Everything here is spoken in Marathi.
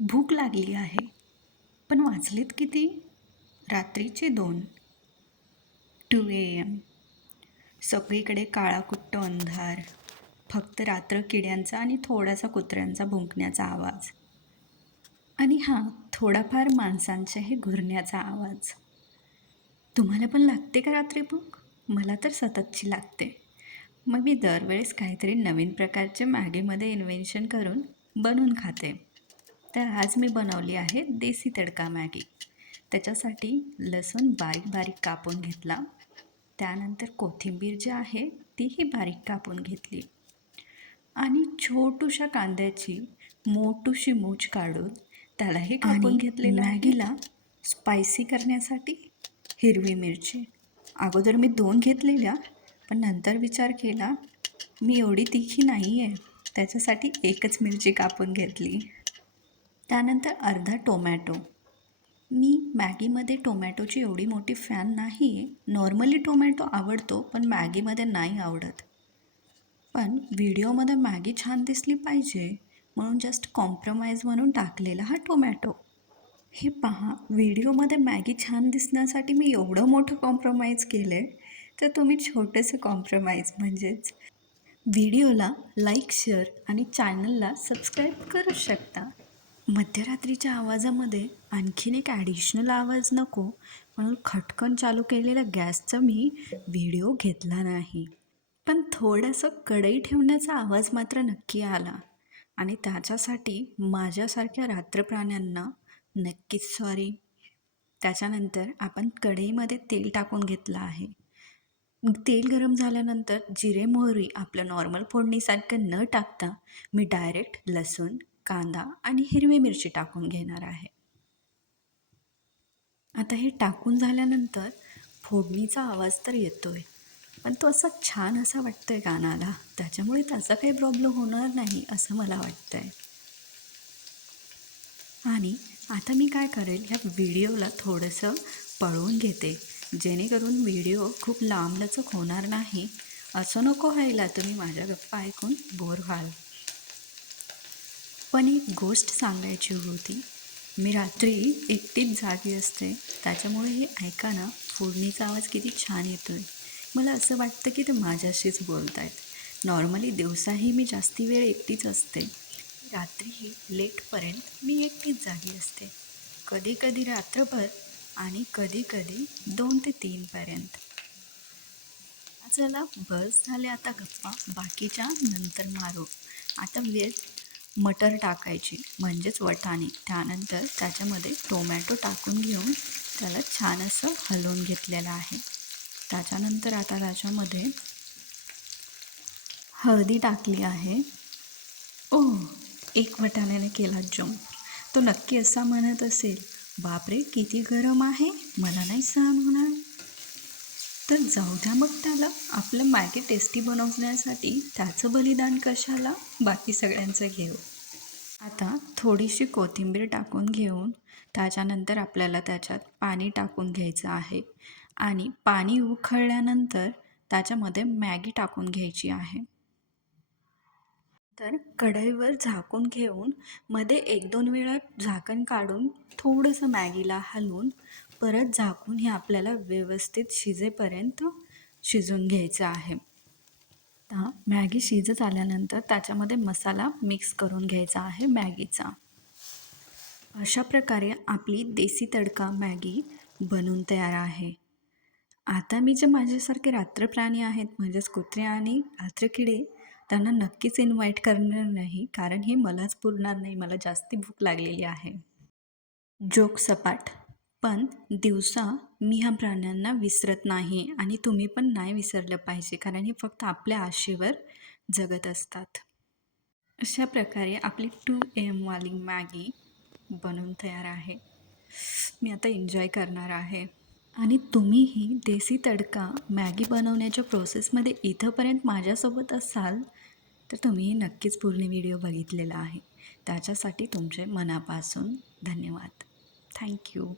भूक लागली आहे, पण वाजलेत किती? रात्रीचे 2 सगळीकडे काळाकुट्ट अंधार, फक्त रात्र किड्यांचा आणि थोडासा कुत्र्यांचा भुंकण्याचा आवाज. आणि थोडाफार माणसांच्याही घुरण्याचा आवाज. तुम्हाला पण लागते का रात्री भूक? मला तर सततची लागते. मग मी दरवेळेस काहीतरी नवीन प्रकारचे मॅगीमध्ये इन्व्हेन्शन करून बनवून खाते. तर आज मी बनवली आहे देसी तडका मॅगी. त्याच्यासाठी लसूण बारीक बारीक कापून घेतला. त्यानंतर कोथिंबीर जी आहे तीही बारीक कापून घेतली आणि छोटूशा कांद्याची मोठूशी मूठ काढून त्यालाही कापून घेतलेलं आहे. मॅगीला स्पायसी करण्यासाठी हिरवी मिरची अगोदर मी 2 घेतलेल्या, पण नंतर विचार केला मी एवढी तिखी नाही आहे, त्याच्यासाठी 1च मिरची कापून घेतली. त्यानंतर अर्धा टोमॅटो. मी मॅगीमध्ये टोमॅटोची एवढी मोठी फॅन नाही आहे. नॉर्मली टोमॅटो आवडतो, पण मॅगीमध्ये नाही आवडत. पण व्हिडिओमध्ये मॅगी छान दिसली पाहिजे म्हणून जस्ट कॉम्प्रोमाइज म्हणून टाकलेला हा टोमॅटो. हे पहा, व्हिडिओमध्ये मॅगी छान दिसण्यासाठी मी एवढं मोठं कॉम्प्रोमाइज केलं आहे, तर तुम्ही छोटंसं कॉम्प्रोमाइज म्हणजेच व्हिडिओला लाईक, शेअर आणि चॅनलला सबस्क्राईब करू शकता. मध्यरात्रीच्या आवाजामध्ये आणखीन एक ॲडिशनल आवाज नको म्हणून खटकन चालू केलेल्या गॅसचा मी व्हिडिओ घेतला नाही. पण थोडंसं कढई ठेवण्याचा आवाज मात्र नक्की आला आणि त्याच्यासाठी माझ्यासारख्या रात्रप्राण्यांना नक्कीच सॉरी. त्याच्यानंतर आपण कढईमध्ये तेल टाकून घेतलं आहे. तेल गरम झाल्यानंतर जिरे मोहरी आपलं नॉर्मल फोडणीसारखं न टाकता मी डायरेक्ट लसूण, कांदा आणि हिरवी मिरची टाकून घेणार आहे. आता हे टाकून झाल्यानंतर फोडणीचा आवाज तर येतोय, पण तो असा छान असा वाटतोय कानाला, त्याच्यामुळे त्याचा काही प्रॉब्लेम होणार नाही असं मला वाटतंय. आणि आता मी काय करेल, ह्या व्हिडिओला थोडंसं पळवून घेते, जेणेकरून व्हिडिओ खूप लांबलचक होणार नाही. असं नको व्हायला तुम्ही माझ्या गप्पा ऐकून बोर व्हाल. पण एक गोष्ट सांगायची होती. मी रात्री एकटीच जागी असते, त्याच्यामुळे हे ऐका ना, फोडणीचा आवाज किती छान येतोय. मला असं वाटतं की ते माझ्याशीच बोलत आहेत. नॉर्मली दिवसाही मी जास्ती वेळ एकटीच असते, रात्रीही लेटपर्यंत मी एकटीच जागी असते. कधी कधी रात्रभर आणि कधी कधी 2 ते 3पर्यंत. चला बस झाले आता गप्पा, बाकीच्या नंतर मारू. आता वेळ मटर टाकायची म्हणजेच वाटाणे. त्यानंतर त्याच्यामध्ये टोमॅटो टाकून घेऊन त्याला छान असं हलवून घेतलेलं आहे. त्याच्यानंतर आता त्याच्यामध्ये हळदी टाकली आहे. ओह, एक वाटाण्याने केला जंप. तो नक्की असा म्हणत असेल, बापरे किती गरम आहे, मला नाही सहन होणार. तर जाऊ द्या मग त्याला, आपलं मॅगी टेस्टी बनवण्यासाठी त्याचं बलिदान कशाला, बाकी सगळ्यांचं घेऊ. आता थोडीशी कोथिंबीर टाकून घेऊन त्याच्यानंतर आपल्याला त्याच्यात पाणी टाकून घ्यायचं आहे आणि पाणी उकळल्यानंतर त्याच्यामध्ये मॅगी टाकून घ्यायची आहे. तर कढईवर झाकून घेऊन मध्ये 1-2 वेळा झाकण काढून थोडंसं मॅगीला हलवून परत झाकून हे आपल्याला व्यवस्थित शिजेपर्यंत शिजून घ्यायचं आहे. मॅगी शिजत आल्यानंतर त्याच्यामध्ये मसाला मिक्स करून घ्यायचा आहे मॅगीचा. अशा प्रकारे आपली देसी तडका मॅगी बनून तयार आहे. आता मी जे माझ्यासारखे रात्रप्राणी आहेत म्हणजेच कुत्रे आणि रात्रकिडे, त्यांना नक्कीच इन्व्हाइट करणार नाही, कारण हे मलाच पुरणार नाही, मला जास्ती भूक लागलेली आहे. जोक सपाट, पण दिवसा मी ह्या प्राण्यांना विसरत नाही आणि तुम्ही पण नाही विसरलं पाहिजे, कारण हे फक्त आपल्या आशेवर जगत असतात. अशा प्रकारे आपली 2 AM वाली मॅगी बनवून तयार आहे. मी आता एन्जॉय करणार आहे. आणि तुम्हीही देसी तडका मॅगी बनवण्याच्या प्रोसेसमध्ये इथंपर्यंत माझ्यासोबत असाल, तर तुम्ही नक्कीच पूर्ण व्हिडिओ बघितलेला आहे. त्याच्यासाठी तुमचे मनापासून धन्यवाद. थँक्यू.